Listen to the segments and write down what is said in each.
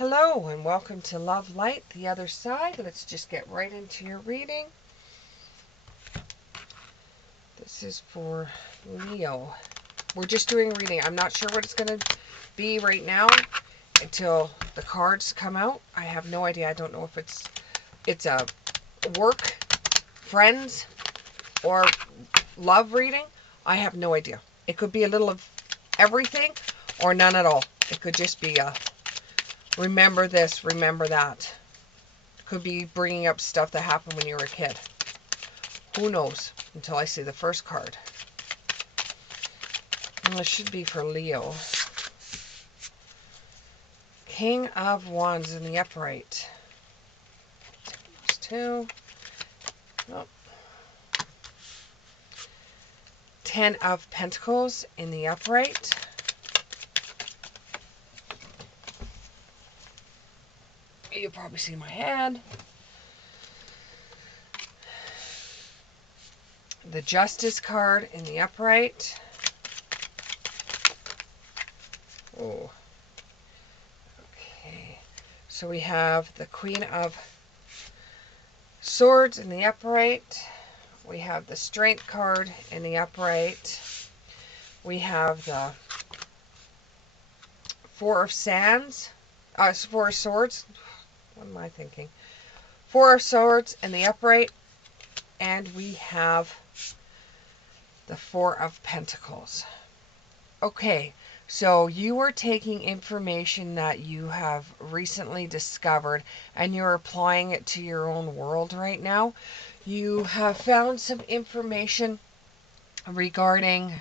Hello and welcome to Love Light, the other side. Let's just get right into your reading. This is for Leo. We're just doing a reading. I'm not sure what it's going to be right now until the cards come out. I have no idea. I don't know if it's a work, friends, or love reading. I have no idea. It could be a little of everything or none at all. It could just be a remember this, remember that. Could be bringing up stuff that happened when you were a kid. Who knows until I see the first card. And this should be for Leo. King of Wands in the upright. There's two. Oh. Ten of Pentacles in the upright. You'll probably see my hand. The Justice card in the upright. Oh. Okay. So we have the Queen of Swords in the upright. We have the Strength card in the upright. We have the Four of Swords. What am I thinking? Four of Swords in the upright. And we have the Four of Pentacles. Okay, so you are taking information that you have recently discovered and you're applying it to your own world right now. You have found some information regarding...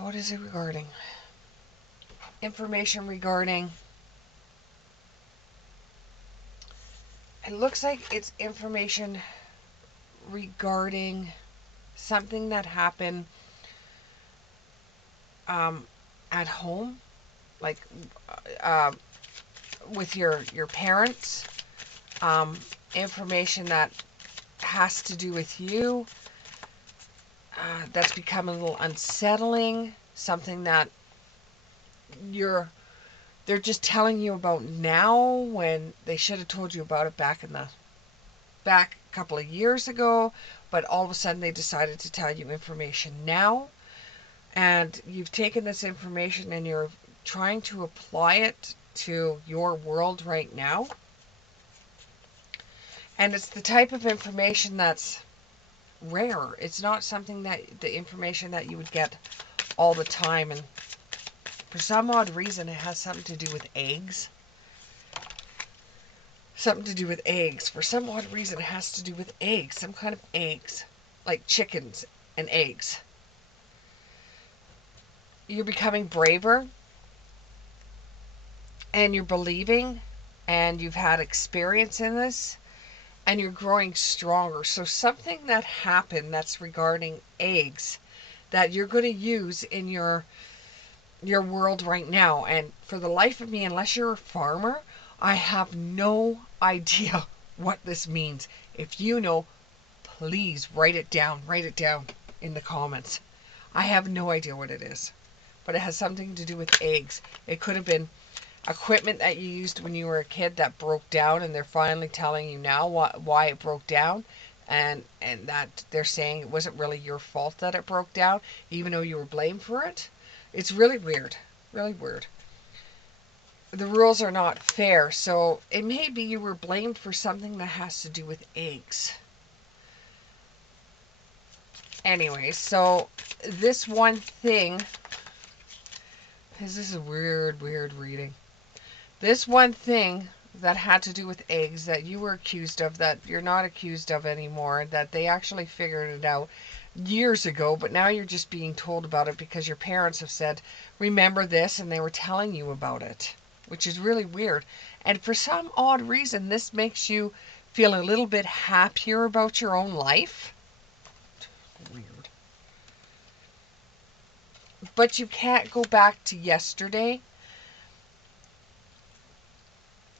What is it regarding? Information regarding... It looks like it's information regarding something that happened at home, like with your parents. Information that has to do with you. That's become a little unsettling. Something that they're just telling you about now when they should have told you about it back a couple of years ago, but all of a sudden they decided to tell you information now. And you've taken this information and you're trying to apply it to your world right now. And it's the type of information that's rare. It's not something the information that you would get all the time. And for some odd reason, it has something to do with eggs. Something to do with eggs. For some odd reason, it has to do with eggs. Some kind of eggs. Like chickens and eggs. You're becoming braver. And you're believing. And you've had experience in this. And you're growing stronger. So something that happened that's regarding eggs that you're going to use in your world right now. And for the life of me, unless you're a farmer, I have no idea what this means. If you know, please write it down in the comments. I have no idea what it is, but it has something to do with eggs. It could have been equipment that you used when you were a kid that broke down, and they're finally telling you now why it broke down. And that they're saying it wasn't really your fault that it broke down, even though you were blamed for it. It's really weird. Really weird. The rules are not fair, so it may be you were blamed for something that has to do with eggs. Anyway, so this one thing... This is a weird reading. This one thing that had to do with eggs that you were accused of, that you're not accused of anymore, that they actually figured it out years ago, but now you're just being told about it because your parents have said, remember this, and they were telling you about it, which is really weird. And for some odd reason, this makes you feel a little bit happier about your own life. Weird. But you can't go back to yesterday.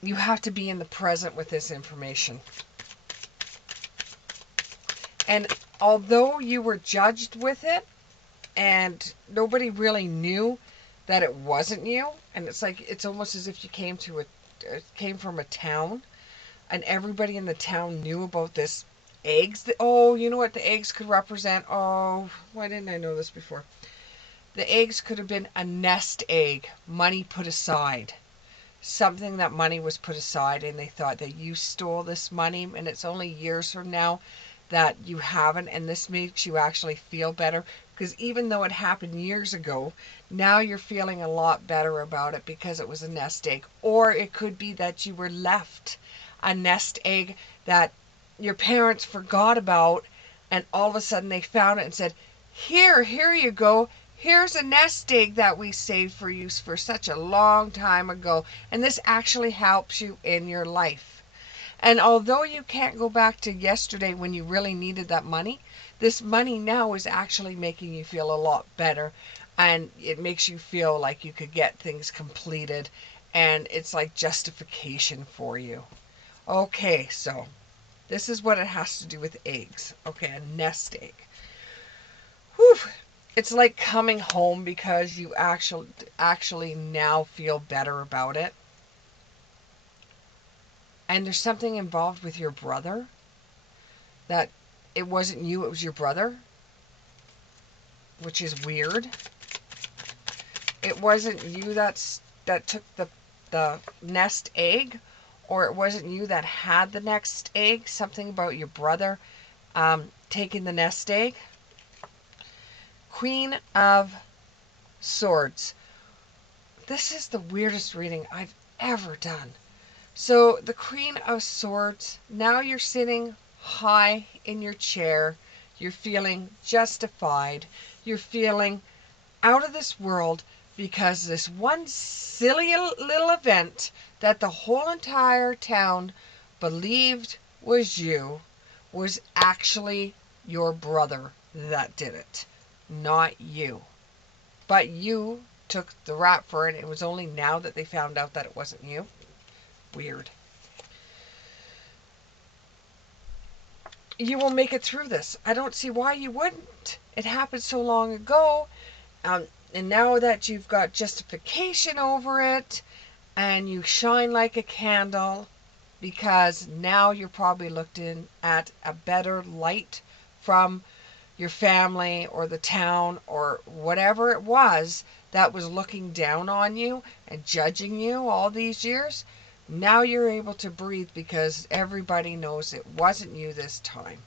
You have to be in the present with this information. And although you were judged with it, and nobody really knew that it wasn't you, and it's like it's almost as if you came from a town, and everybody in the town knew about this eggs. Oh, you know what the eggs could represent? Oh, why didn't I know this before? The eggs could have been a nest egg, money put aside. Something that money was put aside, and they thought that you stole this money, and it's only years from now that you haven't, and this makes you actually feel better, because even though it happened years ago, now you're feeling a lot better about it because it was a nest egg. Or it could be that you were left a nest egg that your parents forgot about, and all of a sudden they found it and said, here you go. Here's a nest egg that we saved for you for such a long time ago. And this actually helps you in your life. And although you can't go back to yesterday when you really needed that money, this money now is actually making you feel a lot better. And it makes you feel like you could get things completed. And it's like justification for you. Okay, so this is what it has to do with eggs. Okay, a nest egg. Whew. It's like coming home because you actually now feel better about it. And there's something involved with your brother, that it wasn't you, it was your brother, which is weird. It wasn't you that took the nest egg, or it wasn't you that had the nest egg. Something about your brother taking the nest egg. Queen of Swords. This is the weirdest reading I've ever done. So the Queen of Swords, now you're sitting high in your chair. You're feeling justified. You're feeling out of this world because this one silly little event that the whole entire town believed was you was actually your brother that did it, not you. But you took the rap for it. It was only now that they found out that it wasn't you. Weird. You will make it through this. I don't see why you wouldn't. It happened so long ago. And now that you've got justification over it, and you shine like a candle, because now you're probably looked in at a better light from your family or the town or whatever it was that was looking down on you and judging you all these years. Now you're able to breathe because everybody knows it wasn't you this time.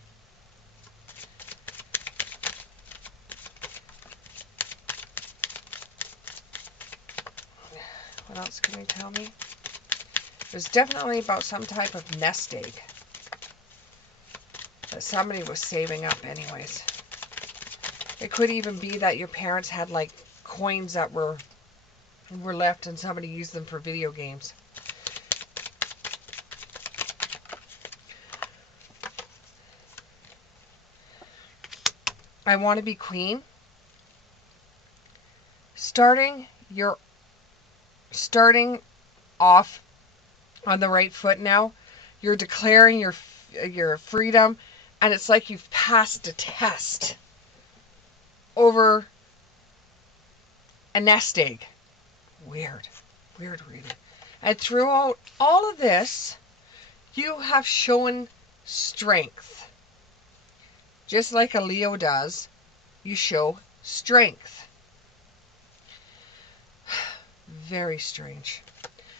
What else can you tell me? It was definitely about some type of nest egg that somebody was saving up anyways. It could even be that your parents had like coins that were left and somebody used them for video games. I want to be queen. Starting off on the right foot now. You're declaring your freedom, and it's like you've passed a test over a nest egg. Weird reading. And throughout all of this, you have shown strength. Just like a Leo does, you show strength. Very strange.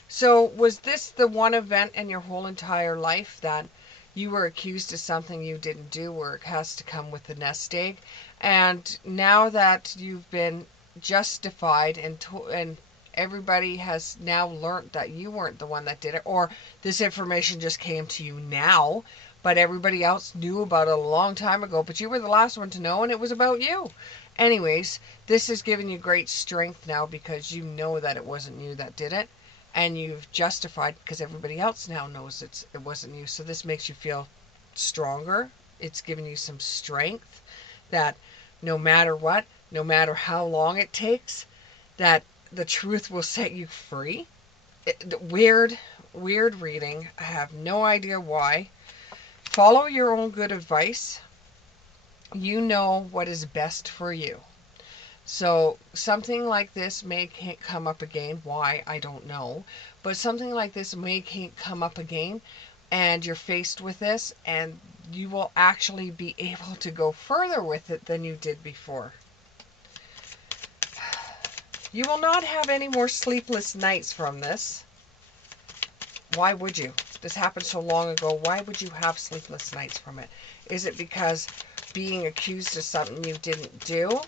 So was this the one event in your whole entire life that you were accused of something you didn't do, where it has to come with the nest egg? And now that you've been justified and everybody has now learned that you weren't the one that did it, or this information just came to you now, but everybody else knew about it a long time ago, but you were the last one to know, and it was about you. Anyways, this has given you great strength now because you know that it wasn't you that did it, and you've justified because everybody else now knows it wasn't you. So this makes you feel stronger. It's given you some strength that no matter what, no matter how long it takes, that the truth will set you free. Weird reading. I have no idea why. Follow your own good advice. You know what is best for you. So something like this may come up again. Why, I don't know. But something like this may come up again, and you're faced with this, and you will actually be able to go further with it than you did before. You will not have any more sleepless nights from this. Why would you? This happened so long ago. Why would you have sleepless nights from it? Is it because being accused of something you didn't do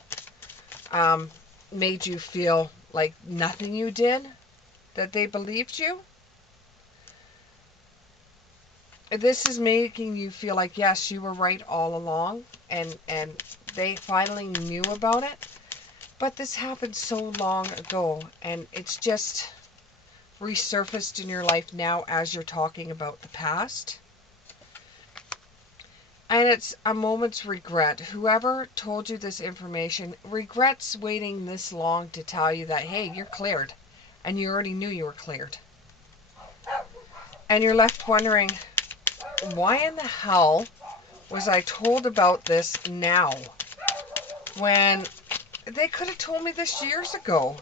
made you feel like nothing you did, that they believed you? This is making you feel like, yes, you were right all along, and they finally knew about it. But this happened so long ago, and it's just resurfaced in your life now as you're talking about the past. And it's a moment's regret. Whoever told you this information regrets waiting this long to tell you that, hey, you're cleared. And you already knew you were cleared. And you're left wondering, why in the hell was I told about this now? When they could have told me this years ago.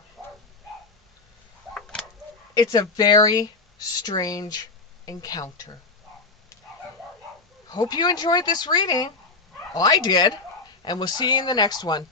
It's a very strange encounter. Hope you enjoyed this reading. I did. And we'll see you in the next one.